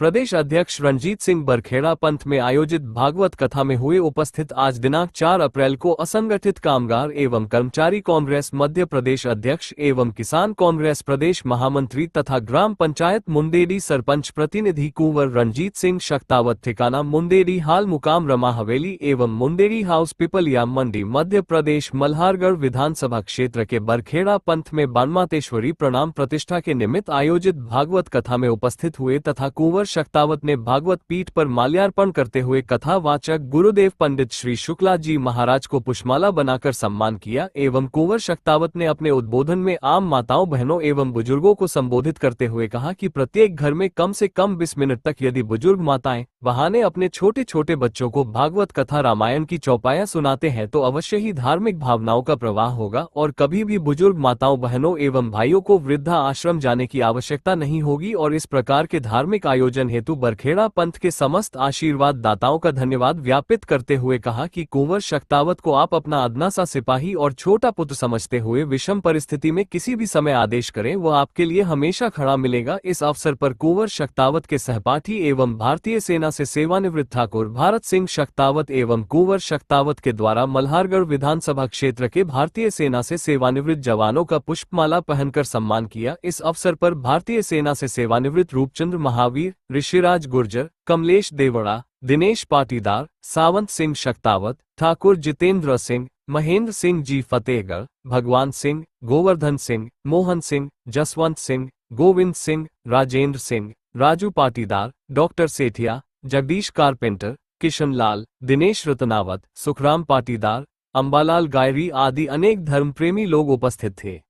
प्रदेश अध्यक्ष रंजीत सिंह बरखेड़ा पंथ में आयोजित भागवत कथा में हुए उपस्थित आज दिनांक 4 अप्रैल को असंगठित कामगार एवं कर्मचारी कांग्रेस मध्य प्रदेश अध्यक्ष एवं किसान कांग्रेस प्रदेश महामंत्री तथा ग्राम पंचायत मुंदेरी सरपंच प्रतिनिधि कुंवर रंजीत सिंह शक्तावत ठिकाना मुंदेरी हाल मुकाम रमा हवेली एवं मुंदेरी हाउस पिपलिया मंडी मध्य प्रदेश मल्हारगढ़ विधानसभा क्षेत्र के बरखेड़ा पंथ में बाणमातेश्वरी प्रणाम प्रतिष्ठा के निमित्त आयोजित भागवत कथा में उपस्थित हुए तथा कुंवर शक्तावत ने भागवत पीठ पर माल्यार्पण करते हुए कथावाचक गुरुदेव पंडित श्री शुक्ला जी महाराज को पुष्पमाला बनाकर सम्मान किया एवं कुंवर शक्तावत ने अपने उद्बोधन में आम माताओं बहनों एवं बुजुर्गों को संबोधित करते हुए कहा कि प्रत्येक घर में कम से कम 20 मिनट तक यदि बुजुर्ग माताएं बहाने अपने छोटे छोटे बच्चों को भागवत कथा रामायण की चौपाइयां सुनाते हैं तो अवश्य ही धार्मिक भावनाओं का प्रवाह होगा और कभी भी बुजुर्ग माताओं बहनों एवं भाइयों को वृद्धा आश्रम जाने की आवश्यकता नहीं होगी। और इस प्रकार के धार्मिक आयोजन हेतु बरखेड़ा पंथ के समस्त आशीर्वाद दाताओं का धन्यवाद ज्ञापित करते हुए कहा कि कुंवर शक्तावत को आप अपना अदना सा सिपाही और छोटा पुत्र समझते हुए विषम परिस्थिति में किसी भी समय आदेश करें वह आपके लिए हमेशा खड़ा मिलेगा। इस अवसर पर कुंवर शक्तावत के सहपाठी एवं भारतीय सेना से सेवानिवृत्त ठाकुर भारत सिंह शक्तावत एवं कुंवर शक्तावत के द्वारा मल्हारगढ़ विधानसभा क्षेत्र के भारतीय सेना से सेवानिवृत्त जवानों का पुष्पमाला पहनकर सम्मान किया। इस अवसर पर भारतीय सेना से सेवानिवृत्त रूपचंद्र महावीर, ऋषिराज गुर्जर, कमलेश देवड़ा, दिनेश पाटीदार, सावंत सिंह शक्तावत, ठाकुर जितेंद्र सिंह, महेंद्र सिंह जी फतेहगढ़, भगवान सिंह, गोवर्धन सिंह, मोहन सिंह, जसवंत सिंह, गोविंद सिंह, राजेंद्र सिंह, राजू पाटीदार, डॉक्टर सेठिया, जगदीश कारपेंटर, किशन लाल, दिनेश रतनावत, सुखराम पाटीदार, अंबालाल गायरी आदि अनेक धर्मप्रेमी लोग उपस्थित थे।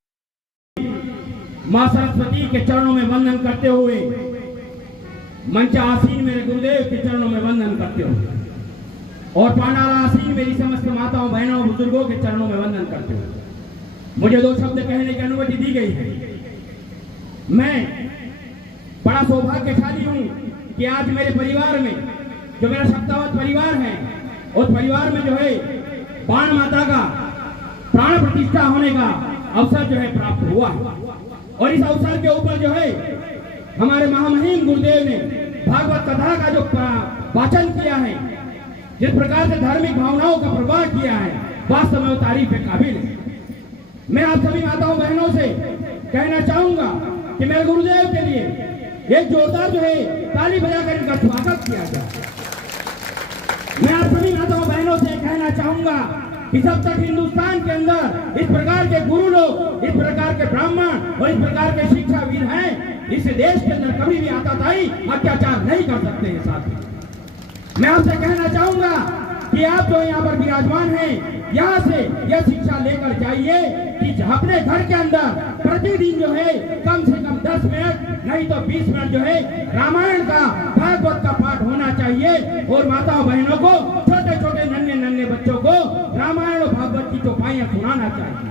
मां सरस्वती के चरणों में वंदन करते हुए, मंच आसीन मेरे गुरुदेव के चरणों में वंदन करते हुए और पांडाल आसीन मेरी समस्त माताओं बहनों बुजुर्गों के चरणों में वंदन करते हुए मुझे 2 शब्द कहने की अनुमति दी गई है। मैं बड़ा सौभाग्यशाली हूं कि आज मेरे परिवार में जो मेरा शक्तावत परिवार है उस परिवार में जो है बाण माता का प्राण प्रतिष्ठा होने का अवसर जो है प्राप्त हुआ है। और इस अवसर के ऊपर जो है हमारे महामहिम गुरुदेव ने भागवत कथा का जो वाचन किया है, जिस प्रकार से धार्मिक भावनाओं का प्रवाह किया है, वास्तव में तारीफ के काबिल है। मैं आप सभी माताओं बहनों से कहना चाहूंगा कि मेरे गुरुदेव के लिए एक जोरदार जो है ताली बजाकर इनका स्वागत किया जाए। मैं आप सभी माताओं बहनों से कहना चाहूंगा कि जब तक हिंदुस्तान के अंदर इस प्रकार के गुरु लोग, इस प्रकार के ब्राह्मण और इस प्रकार के शिक्षाविद हैं, इस देश के अंदर कभी भी आताताई अत्याचार नहीं कर सकते हैं। साथ मैं आपसे कहना चाहूंगा कि आप जो यहाँ पर विराजमान हैं, यहाँ से यह शिक्षा लेकर जाइए कि अपने घर के अंदर प्रतिदिन जो है कम से कम 10 मिनट नहीं तो 20 मिनट जो है रामायण का भागवत का पाठ होना चाहिए और माताओं बहनों को, छोटे छोटे नन्हे नन्हे बच्चों को रामायण और भागवत की चौपाइयां सुनाना चाहिए।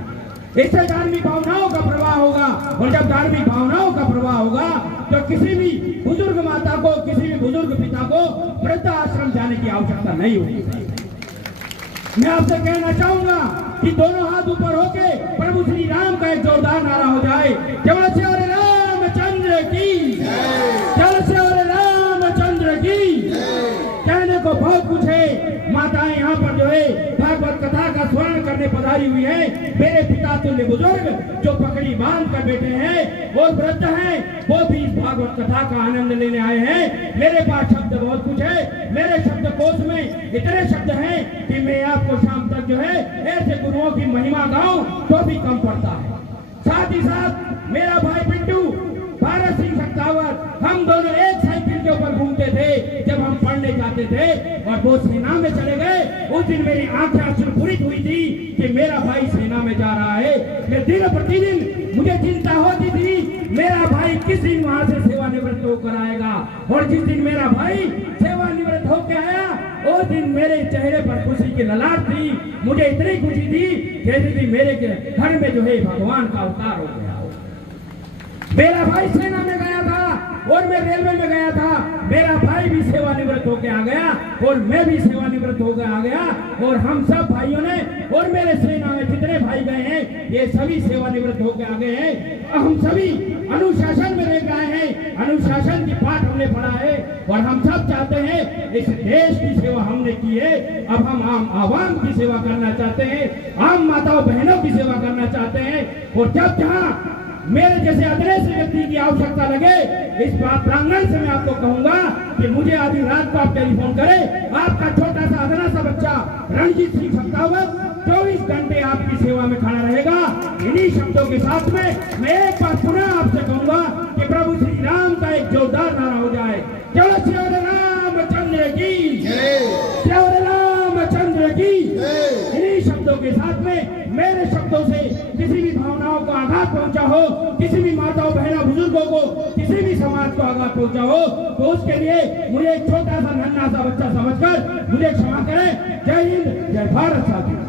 इससे धार्मिक भावनाओं का प्रवाह होगा और जब धार्मिक भावनाओं का प्रवाह होगा तो किसी भी बुजुर्ग माता को, किसी भी बुजुर्ग पिता को वृद्धा आश्रम जाने की आवश्यकता नहीं होगी। मैं आपसे कहना चाहूंगा कि दोनों हाथ ऊपर होके प्रभु श्री राम का एक जोरदार नारा हो जाए, जय श्री रामचंद्र की, जय श्री रामचंद्र की। कहने को बहुत कुछ है। माताएं यहाँ पर जो है भागवत कथा का स्मरण करने पधारी हुई है। मेरे पिता तुल्य बुजुर्ग जो पकड़ी बांध कर बैठे हैं और वृद्ध हैं, वो भी इस भागवत कथा का आनंद लेने आए हैं। मेरे पास शब्द बहुत कुछ है, मेरे शब्दकोश में इतने शब्द हैं कि मैं आपको शाम तक जो है ऐसे गुरुओं की महिमा गाऊं तो भी कम पड़ता है। साथ ही साथ मेरा भाई पिंटू भारत सिंह शक्तावत, हम दोनों एक साइकिल के ऊपर घूमते थे जब हम पढ़ने जाते थे और वो सेना में चले गए। उस दिन मेरी आंखें आंसुपूरित हुई थी कि मेरा भाई सेना में जा रहा है। मैं दिन प्रतिदिन मुझे चिंता होती थी मेरा भाई किस दिन वहां से सेवानिवृत्त होकर आएगा। और जिस दिन मेरा भाई सेवानिवृत्त होकर आया उस दिन मेरे चेहरे पर खुशी की ललाट थी। मुझे इतनी खुशी थी जैसे कि मेरे घर में जो है भगवान का अवतार हो गया। मेरा भाई सेना में गया था और मैं रेलवे में गया था। मेरा भाई भी सेवानिवृत्त होकर आ गया और मैं भी सेवानिवृत्त होकर आ गया और हम सब भाइयों ने और मेरे सेना में जितने भाई गए हैं ये सभी सेवानिवृत्त होकर आ गए हैं। हम सभी अनुशासन में रह गए हैं, अनुशासन की पाठ हमने पढ़ा है और हम सब चाहते हैं इस देश की सेवा हमने की है, अब हम आम आवाम की सेवा करना चाहते हैं, आम माताओं बहनों की सेवा करना चाहते हैं। और जब जहाँ मेरे जैसे अदने से व्यक्ति की आवश्यकता लगे इस बात प्रांगण से मैं आपको कहूंगा कि मुझे आधी रात को आप टेलीफोन करें, आपका छोटा सा अदना सा बच्चा रणजीत सिंह सख्तावत 24 घंटे आपकी सेवा में खड़ा रहेगा। इन्हीं शब्दों के साथ में मैं एक बार पुनः आपसे कहूंगा कि प्रभु श्री राम का एक जोरदार नारा हो जाए, चलो श्री रामचंद्र की श्री रामचंद्र की। इन्हीं शब्दों के साथ में मेरे शब्दों से किसी भी भावनाओं को आघात पहुंचा हो, किसी भी माताओं बहनों बुजुर्गों को, किसी भी समाज को आघात पहुंचा हो तो उसके लिए मुझे एक छोटा सा नन्हा सा बच्चा समझकर मुझे क्षमा करें। जय हिंद, जय भारत साथियों।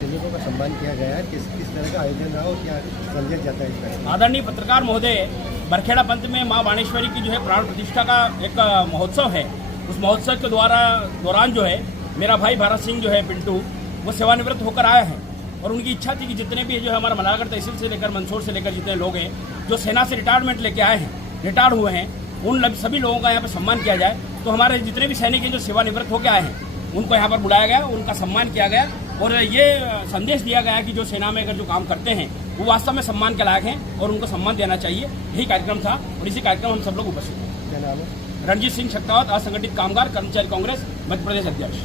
सैनिकों का सम्मान किया गया है, किस तरह का आयोजन रहा और क्या संदेश जाता है इसका? आदरणीय पत्रकार महोदय, बरखेड़ा पंथ में मां बाणेश्वरी की जो है प्राण प्रतिष्ठा का एक महोत्सव है। उस महोत्सव के दौरान जो है मेरा भाई भारत सिंह जो है पिंटू वो सेवानिवृत्त होकर आए हैं और उनकी इच्छा थी कि जितने भी जो है हमारा मलागढ़ तहसील से लेकर मंदसौर से लेकर जितने लोग हैं जो सेना से रिटायरमेंट लेके आए हैं, रिटायर हुए हैं, उन सभी लोगों का यहाँ पर सम्मान किया जाए। तो हमारे जितने भी सैनिक हैं जो सेवानिवृत्त होकर आए हैं उनको यहाँ पर बुलाया गया, उनका सम्मान किया गया और ये संदेश दिया गया कि जो सेना में अगर जो काम करते हैं वो वास्तव में सम्मान के लायक हैं और उनको सम्मान देना चाहिए। यही कार्यक्रम था और इसी कार्यक्रम हम सब लोग उपस्थित हैं। क्या नाम है? रणजीत सिंह सख्तावत, असंगठित कामगार कर्मचारी कांग्रेस मध्य प्रदेश अध्यक्ष।